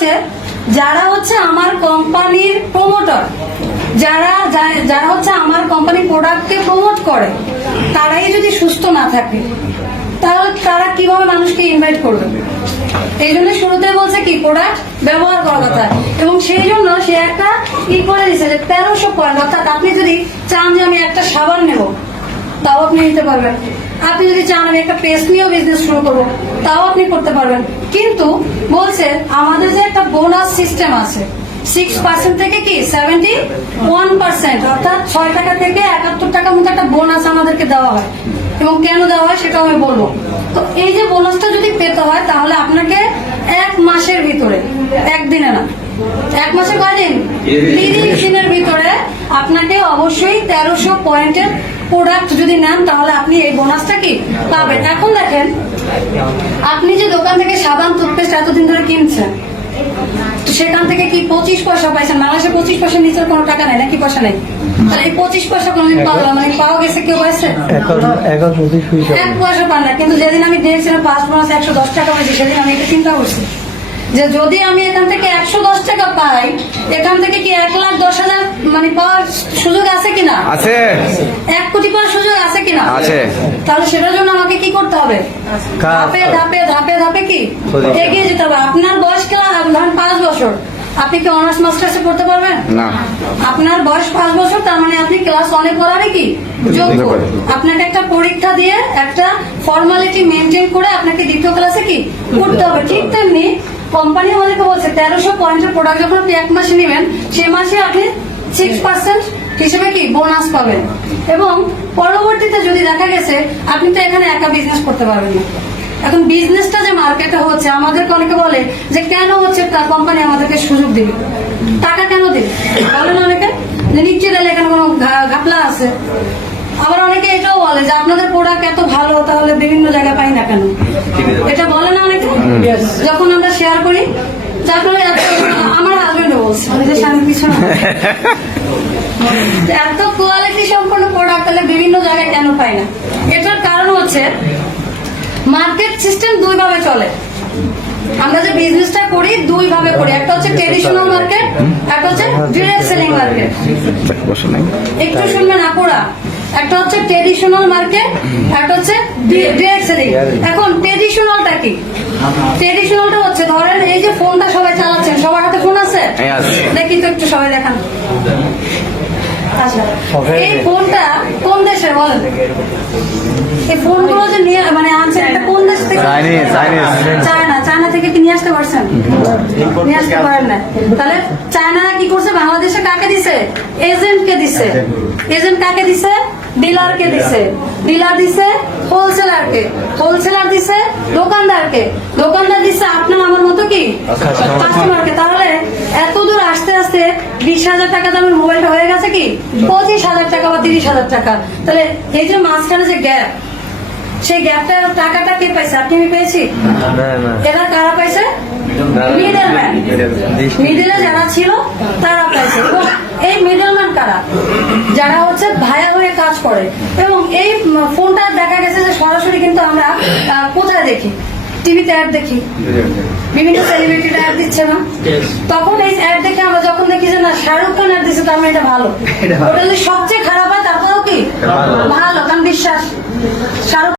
হচ্ছে যারা হচ্ছে আমার কোম্পানির প্রমোটার, যারা হচ্ছে আমার কোম্পানির প্রোডাক্টকে প্রমোট করে, তারাই যদি সুস্থ না থাকে তাহলে তারা কিভাবে মানুষকে ইনভাইট করবে? এই জন্য শুরুতে বলছে কি প্রোডাক্ট ব্যবহার করার কথা, এবং সেই জন্য সে একটা করে দিচ্ছে যে 1300 পয়েন্ট। অর্থাৎ আপনি যদি চান যে আমি একটা সাবান নেব, তাও আপনি নিতে পারবেন। আপনি যদি চান আমি একটা পেস্ট নিয়েও বিজনেস শুরু করবো, তাও আপনি করতে পারবেন। কিন্তু বলছে আমাদের যে একটা বোনাস সিস্টেম আছে 6% থেকে কি 71%, অর্থাৎ 6 টাকা থেকে 71 টাকার মতো একটা বোনাস আমাদেরকে দেওয়া হয়। এবং কেন দেওয়া হয় সেটাও আমি বলবো। তো এই যে বোনাসটা যদি পেতে হয় তাহলে আপনাকে 1 মাসের ভিতরে, একদিনে না, 1 মাসে কয়দিন, 30 দিনের ভিতরে আপনাকে অবশ্যই 1300 পয়েন্টের প্রোডাক্ট যদি নেন তাহলে আপনি এই বোনাসটা কি পাবেন। এখন দেখেন, আপনি যে দোকান থেকে সাবান টুথপেস্ট এতদিন ধরে কিনছেন, সেখান থেকে কি 25 পয়সা পাইছেন? বাংলাদেশে 25 পয়সার নিচের কোনো টাকা নেই, নাকি পয়সা নেই? তাহলে এই 25 পয়সা কোনোদিন পাওয়া গেছে? কেউ পাইছে? 1 পয়সা পান না। কিন্তু যেদিন আমি দিয়েছিলাম 5 বোনাস 110 টাকা পাইছি, সেদিন আমি এটা চিন্তা করছি যে যদি আমি এখান থেকে 110 টাকা পাই, এখান থেকে কি 1,10,000 পাওয়ার সুযোগ আছে কিনা? আছে। 1 কোটি পাওয়ার সুযোগ আছে কিনা? আছে। তাহলে সেটার জন্য আমাকে কি করতে হবে? ধাপে ধাপে ধাপে ধাপে কি এগিয়ে যেতে হবে। আপনার বয়স ধরেন 5 বছর, আপনি কি অনার্স মাস্টার্সে পড়তে পারবেন না? আপনার বয়স 5 বছর, তার মানে আপনি ক্লাস 1-এ পড়াবে কি যোগ্য। আপনাকে একটা পরীক্ষা দিয়ে একটা ফর্মালিটি মেনটেন করে আপনাকে 2য় ক্লাসে কি পড়তে হবে। ঠিক তেমনি কোম্পানি আমাদেরকে বলছে 1300 পয়েন্টের প্রোডাক্ট যখন আপনি 1 মাসে নেবেন, সে মাসে আপনি 6% হিসেবে কি বোনাস পাবেন। এবং পরবর্তীতে যদি দেখা গেছে আপনি তো এখানে একা বিজনেস করতে পারবেন না। এখন বিজনেসটা যে মার্কেটে হচ্ছে, আমাদেরকে অনেকে বলে যে কেন হচ্ছে তার কোম্পানি আমাদেরকে সুযোগ দিবে, টাকা কেন দিবে? বলেন অনেকে যে নিচে দিলে এখানে কোনো ঘাপলা আছে। আবার অনেকে এটাও বলে যে আপনাদের প্রোডাক্ট এত ভালো, তাহলে বিভিন্ন জায়গায় পাই না কেন? এটা বলে না অনেকে যখন আমরা শেয়ার করি। তারপরে আমার হাজবেন্ডও বলছে যে স্বামী পিছনে এত কোয়ালিটি সম্পন্ন প্রোডাক্ট তাহলে বিভিন্ন জায়গায় কেন পাই না? এটার কারণ হচ্ছে মার্কেট সিস্টেম 2 ভাবে চলে। আমরা যে বিজনেসটা করি 2 ভাবে করি, একটা হচ্ছে ট্রেডিশনাল মার্কেট, একটা হচ্ছে ডিরেক্ট সেলিং মার্কেট। একটু শুনবেন আপুরা, একটা হচ্ছে ট্রেডিশনাল মার্কেট, একটা হচ্ছে ডিরেক্ট সেলিং। এখন ট্রেডিশনালটা কি? ট্রেডিশনালটা হচ্ছে ধরেন এই যে ফোনটা সবাই চালাচ্ছেন, সবার হাতে ফোন আছে, দেখি তো একটু সবাই দেখান। আচ্ছা, এই ফোনটা কোন দেশের বলেন? এই ফোনগুলো যে নিয়ে আনছেন, এটা কোন দেশ থেকে? চায়না থেকে কি নিয়ে আসতে পারছেন? নিয়ে আসতে পারেন না। তাহলে চায়নারা কি করছে? বাংলাদেশে কাকে দিছে? এজেন্টকে দিছে। এজেন্ট কাকে দিছে? ডিলারকে দিছে। ডিলার দিছে হোলসেলারকে। হোলসেলার দিছে দোকানদারকে। দোকানদার দিছে আপনার আমার মতো কি কাস্টমারকে। তাহলে এত দূর আসতে আসতে 20,000 টাকা দামের মোবাইলটা হয়ে গেছে কি 25,000 টাকা বা 30,000 টাকা। তাহলে এই যে মাঝখানে যে গ্যাপ, সেই গ্যাপটা টাকাটা কে পাইছে? আপনি আমি পেয়েছি? এরা কারা পাইছে? মিডলম্যান। মিডলে যারা ছিল তারা পাইছে। এবং এই মিডলম্যান কারা? যারা হচ্ছে ভায়া হয়ে কাজ করে। এবং এই ফোনটা দেখা গেছে যে সরাসরি কিন্তু আমরা কোথায় দেখি? টিভিতে অ্যাড দেখি, বিভিন্ন সেলিব্রিটির অ্যাড দিচ্ছে না? তখন এই অ্যাড দেখে আমরা যখন দেখি যে না শাহরুখ খান অ্যাড দিচ্ছে, তার মানে এটা ভালো। ওটা যদি সবচেয়ে খারাপ হয় তারপরেও কি ভালো, কারণ বিশ্বাস। শাহরুখ